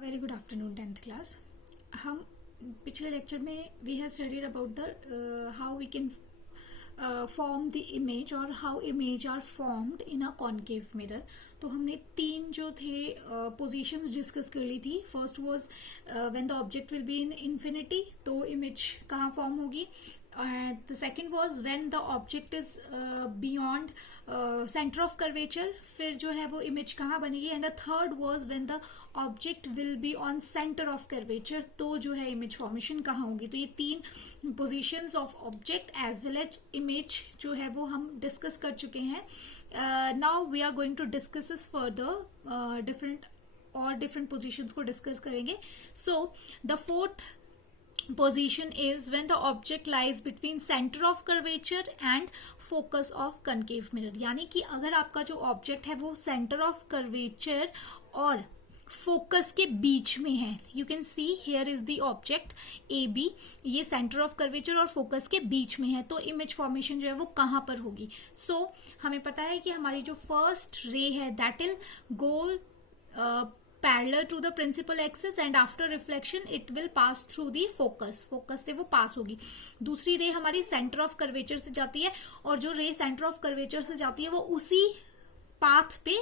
Very good afternoon 10th class. हम पिछले lecture में we have studied about the how we can form the image और how image are formed in a concave mirror. तो हमने तीन जो थे पोजीशंस डिस्कस कर ली थी। First was when the object will be in infinity, तो इमेज कहाँ फॉर्म होगी। The second was when the object is beyond centre of curvature, फिर जो है वो इमेज कहाँ बनेगी। And the third was when the object will be on centre of curvature, तो जो है इमेज फॉर्मेशन कहाँ होगी। तो ये तीन positions of object as well as image जो है वो हम डिस्कस कर चुके हैं। Now we are going to discuss इस फर्दर डिफरेंट पोजीशंस को डिस्कस करेंगे। So the fourth position is when the object lies between center of curvature and focus of concave mirror। यानी कि अगर आपका जो ऑब्जेक्ट है वो सेंटर ऑफ कर्वेचर और फोकस के बीच में है। You can see here is the object A B, ये सेंटर ऑफ कर्वेचर और फोकस के बीच में है, तो इमेज फॉर्मेशन जो है वो कहाँ पर होगी। सो हमें पता है कि हमारी जो फर्स्ट रे है that will go parallel to the principal axis and after reflection it will pass through the focus से वो पास होगी। दूसरी रे हमारी सेंटर ऑफ कर्वेचर से जाती है और जो रे सेंटर ऑफ कर्वेचर से जाती है वो उसी पाथ पे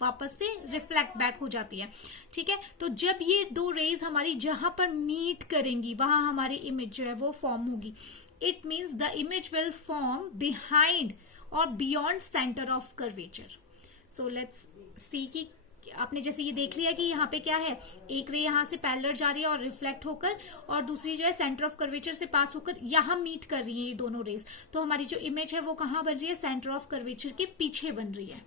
वापस से रिफ्लेक्ट बैक हो जाती है। ठीक है, तो जब ये दो रेज हमारी जहां पर मीट करेंगी वहां हमारी इमेज जो है वो फॉर्म होगी। It means the image will form behind और beyond centre of curvature. So let's see कि आपने जैसे ये देख लिया कि यहाँ पे क्या है, एक रे यहाँ से पैरेलल जा रही है और रिफ्लेक्ट होकर, और दूसरी जो है सेंटर ऑफ कर्वेचर से पास होकर यहाँ मीट कर रही है ये दोनों रेज। तो हमारी जो इमेज है वो कहाँ बन रही है, सेंटर ऑफ कर्वेचर के पीछे बन रही है।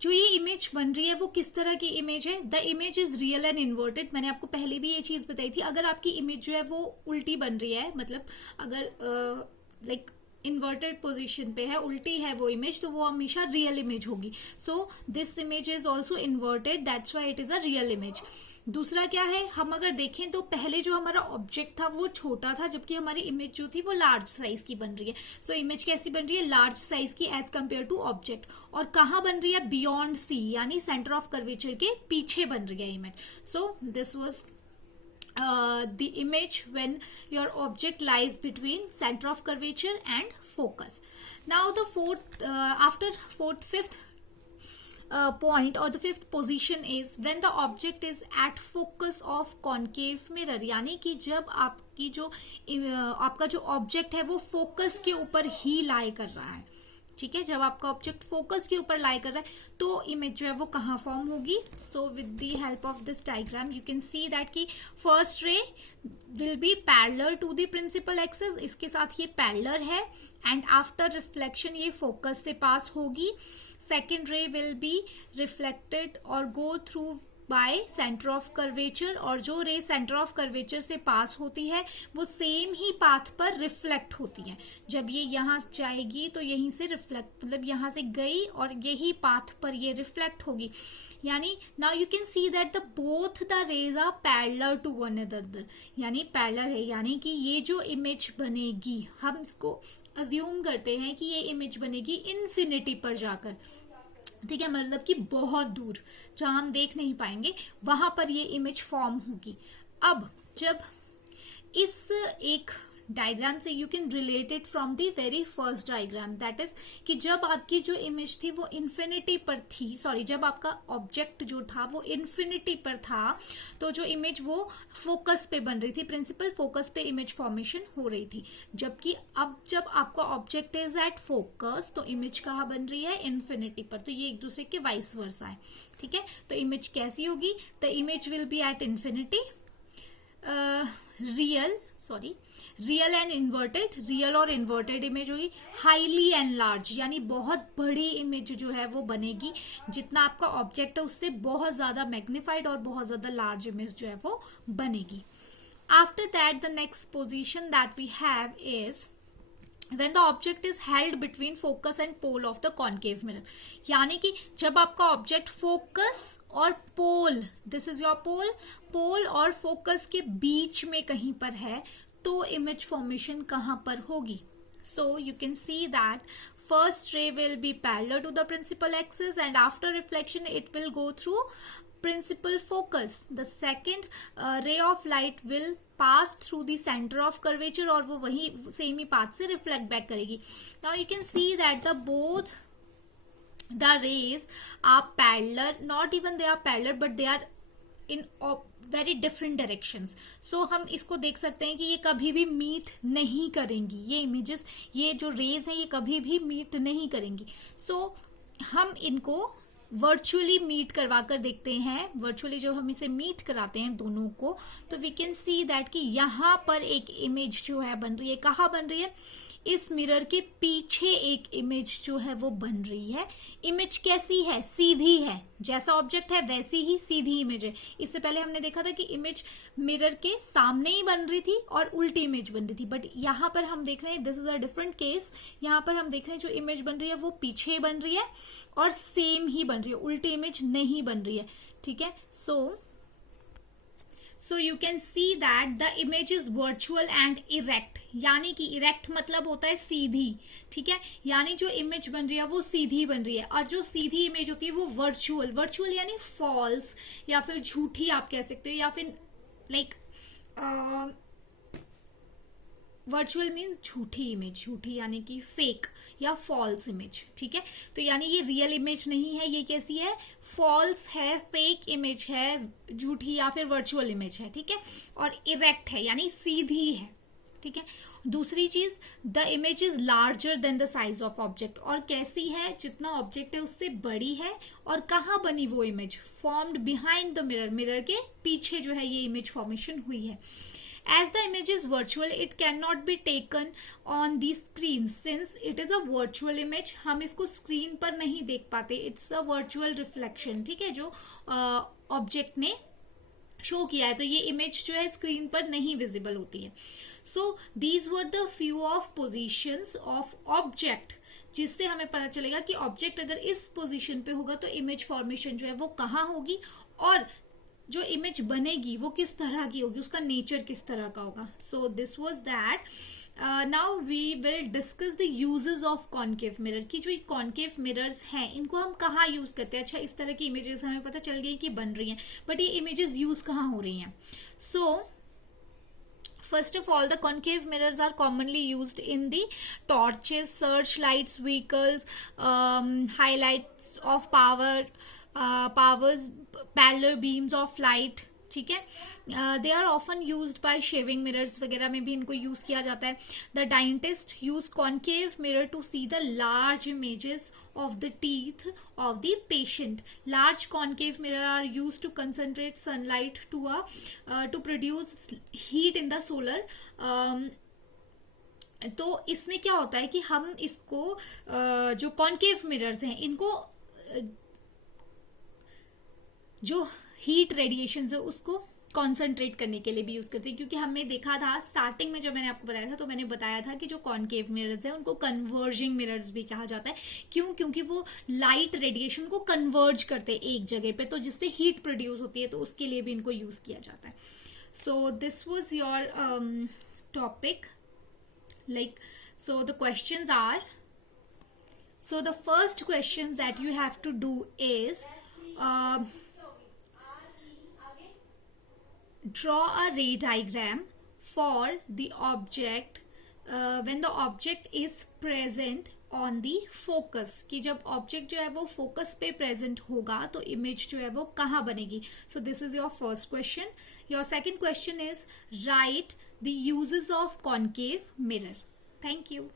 जो ये इमेज बन रही है वो किस तरह की इमेज है, the image is real and inverted. मैंने आपको पहले भी ये चीज बताई थी। अगर आपकी इमेज जो है वो उल्टी बन रही है, मतलब अगर लाइक इन्वर्टेड पोजीशन पे है, उल्टी है वो इमेज, तो वो हमेशा रियल इमेज होगी। So this image is also inverted, that's why it is a real image. दूसरा क्या है, हम अगर देखें तो पहले जो हमारा ऑब्जेक्ट था वो छोटा था, जबकि हमारी इमेज जो थी वो लार्ज साइज की बन रही है। सो इमेज कैसी बन रही है, लार्ज साइज की एज कंपेयर टू ऑब्जेक्ट। और कहाँ बन रही है, बियॉन्ड सी, यानी सेंटर ऑफ कर्वेचर के पीछे बन रही है image. So this was the image when your object lies between center of curvature and focus. Now the fifth point or the fifth position is when the object is at focus of concave mirror। यानी कि जब आपका जो object है वो focus के ऊपर ही लाई कर रहा है। ठीक है, जब आपका ऑब्जेक्ट फोकस के ऊपर लाई कर रहा है तो इमेज जो है वो कहाँ फॉर्म होगी। So with the help of this diagram you can see that कि first ray will be parallel to the principal axis, इसके साथ ये पैरेलल है, एंड आफ्टर रिफ्लेक्शन ये फोकस से पास होगी। Second ray will be reflected और go through by centre of curvature, और जो रे सेंटर ऑफ कर्वेचर से पास होती है वो सेम ही पाथ पर रिफ्लेक्ट होती है। जब ये यहाँ जाएगी तो यहीं से रिफ्लेक्ट, मतलब यहाँ से गई और यही पाथ पर ये रिफ्लेक्ट होगी। यानी now you can see that the both the rays are parallel to one another, यानी पैरेलल है, यानी कि ये जो इमेज बनेगी हम इसको अज्यूम करते हैं कि ये इमेज बनेगी इन्फिनिटी पर जाकर। ठीक है, मतलब कि बहुत दूर जहां हम देख नहीं पाएंगे वहां पर ये इमेज फॉर्म होगी। अब जब इस एक डायग्राम से you can relate it from the very first diagram, that is कि जब आपकी जो इमेज थी वो इन्फिनिटी पर थी, सॉरी जब आपका ऑब्जेक्ट जो था वो इन्फिनिटी पर था, तो जो इमेज वो फोकस पे बन रही थी, प्रिंसिपल फोकस पे इमेज फॉर्मेशन हो रही थी। जबकि अब जब आपका ऑब्जेक्ट इज एट फोकस तो इमेज कहाँ बन रही है, इन्फिनिटी पर। तो ये एक दूसरे के वाइस वर्सा है। ठीक है, तो इमेज कैसी होगी, the image will be at infinity, real and inverted, real और इन्वर्टेड इमेज होगी। हाईली एंड लार्ज, यानी बहुत बड़ी इमेज जो है वो बनेगी, जितना आपका ऑब्जेक्ट है उससे बहुत ज्यादा मैग्निफाइड और बहुत ज्यादा लार्ज इमेज जो है वो बनेगी। After that the next position that we have is when the object is held between focus and pole of the concave mirror। यानी कि जब आपका ऑब्जेक्ट फोकस और पोल, दिस इज योर पोल और फोकस के बीच में कहीं पर है, तो इमेज फॉर्मेशन कहां पर होगी। So you can see that first ray will be parallel to the principal axis and after reflection it will go through principal focus. The second ray of light will pass through the center of curvature और वो वही same ही path से reflect back करेगी. Now you can see that the both the rays are parallel, not even they are parallel but they are in very different directions. So हम इसको देख सकते हैं कि ये कभी भी मीट नहीं करेंगी. ये इमेजेस, ये जो रेज हैं, ये कभी भी मीट नहीं करेंगी. सो हम इनको वर्चुअली मीट करवा कर देखते हैं. वर्चुअली जब हम इसे मीट कराते हैं दोनों को, तो वी कैन सी दैट कि यहाँ पर एक इमेज जो है बन रही है. कहाँ बन रही है? इस मिरर के पीछे एक इमेज जो है वो बन रही है. इमेज कैसी है? सीधी है. जैसा ऑब्जेक्ट है वैसी ही सीधी इमेज है. इससे पहले हमने देखा था कि इमेज मिरर के सामने ही बन रही थी और उल्टी इमेज बन रही थी. बट यहाँ पर हम देख रहे हैं, this is a different case. यहाँ पर हम देख रहे हैं जो इमेज बन रही है वो पीछे बन रही है और सेम ही बन रही है, उल्टी इमेज नहीं बन रही है. ठीक है. So you can see that the image is virtual and erect. यानी कि erect मतलब होता है सीधी. ठीक है. यानी जो इमेज बन रही है वो सीधी बन रही है और जो सीधी इमेज होती है वो वर्चुअल यानी फॉल्स या फिर झूठी आप कह सकते हो, या फिर लाइक वर्चुअल मीन्स झूठी इमेज. झूठी यानी कि फेक या फॉल्स इमेज. ठीक है. तो यानी ये रियल इमेज नहीं है, ये कैसी है? फॉल्स है, फेक इमेज है, झूठी या फिर वर्चुअल इमेज है. ठीक है. और इरेक्ट है यानी सीधी है. ठीक है. दूसरी चीज, the image is larger than the size of object. और कैसी है? जितना ऑब्जेक्ट है उससे बड़ी है. और कहाँ बनी वो image? Formed behind the mirror. Mirror के पीछे जो है ये इमेज फॉर्मेशन हुई है. As the image is virtual, it cannot be taken on the screen. Since it is a virtual image, हम इसको स्क्रीन पर नहीं देख पाते. It's a virtual reflection. ठीक है. जो ऑब्जेक्ट ने शो किया है, तो ये इमेज जो है स्क्रीन पर नहीं विजिबल होती है. So these were the few of positions of object, जिससे हमें पता चलेगा कि ऑब्जेक्ट अगर इस पोजीशन पे होगा तो इमेज फॉर्मेशन जो है वो कहाँ होगी और जो इमेज बनेगी वो किस तरह की होगी, उसका नेचर किस तरह का होगा. So this was that. Now we will discuss the uses of concave mirror. की जो कॉन्केव मिरर्स हैं इनको हम कहाँ यूज करते हैं. अच्छा, इस तरह की इमेजेस हमें पता चल गई कि बन रही हैं, बट ये इमेजेस यूज कहाँ हो रही हैं. सो first of all, the concave mirrors are commonly used in the torches, searchlights, vehicles, highlights of powers, parallel beams of light. ठीक है. They are often used by shaving mirrors वगैरह में भी इनको यूज किया जाता है. The dentist use concave mirror to see the large images of the teeth of the patient. Large concave mirror are used to concentrate sunlight to produce heat in the solar. तो इसमें क्या होता है कि हम इसको जो कॉन्केव मिरर्स हैं इनको जो हीट रेडिएशन है उसको कॉन्सेंट्रेट करने के लिए भी यूज करते हैं. क्योंकि हमने देखा था स्टार्टिंग में जब मैंने आपको बताया था, तो मैंने बताया था कि जो कॉन्केव मिरर्स हैं उनको कन्वर्जिंग मिरर्स भी कहा जाता है. क्यों? क्योंकि वो लाइट रेडिएशन को कन्वर्ज करते हैं एक जगह पे, तो जिससे हीट प्रोड्यूस होती है, तो उसके लिए भी इनको यूज किया जाता है. So this was your topic. Like, so the questions are, so the first question that you have to do is draw a ray diagram for the object when the object is present on the focus. कि जब object जो है वो focus पे present होगा तो image जो है वो कहाँ बनेगी. So this is your first question. Your second question is right the uses of concave mirror. Thank you.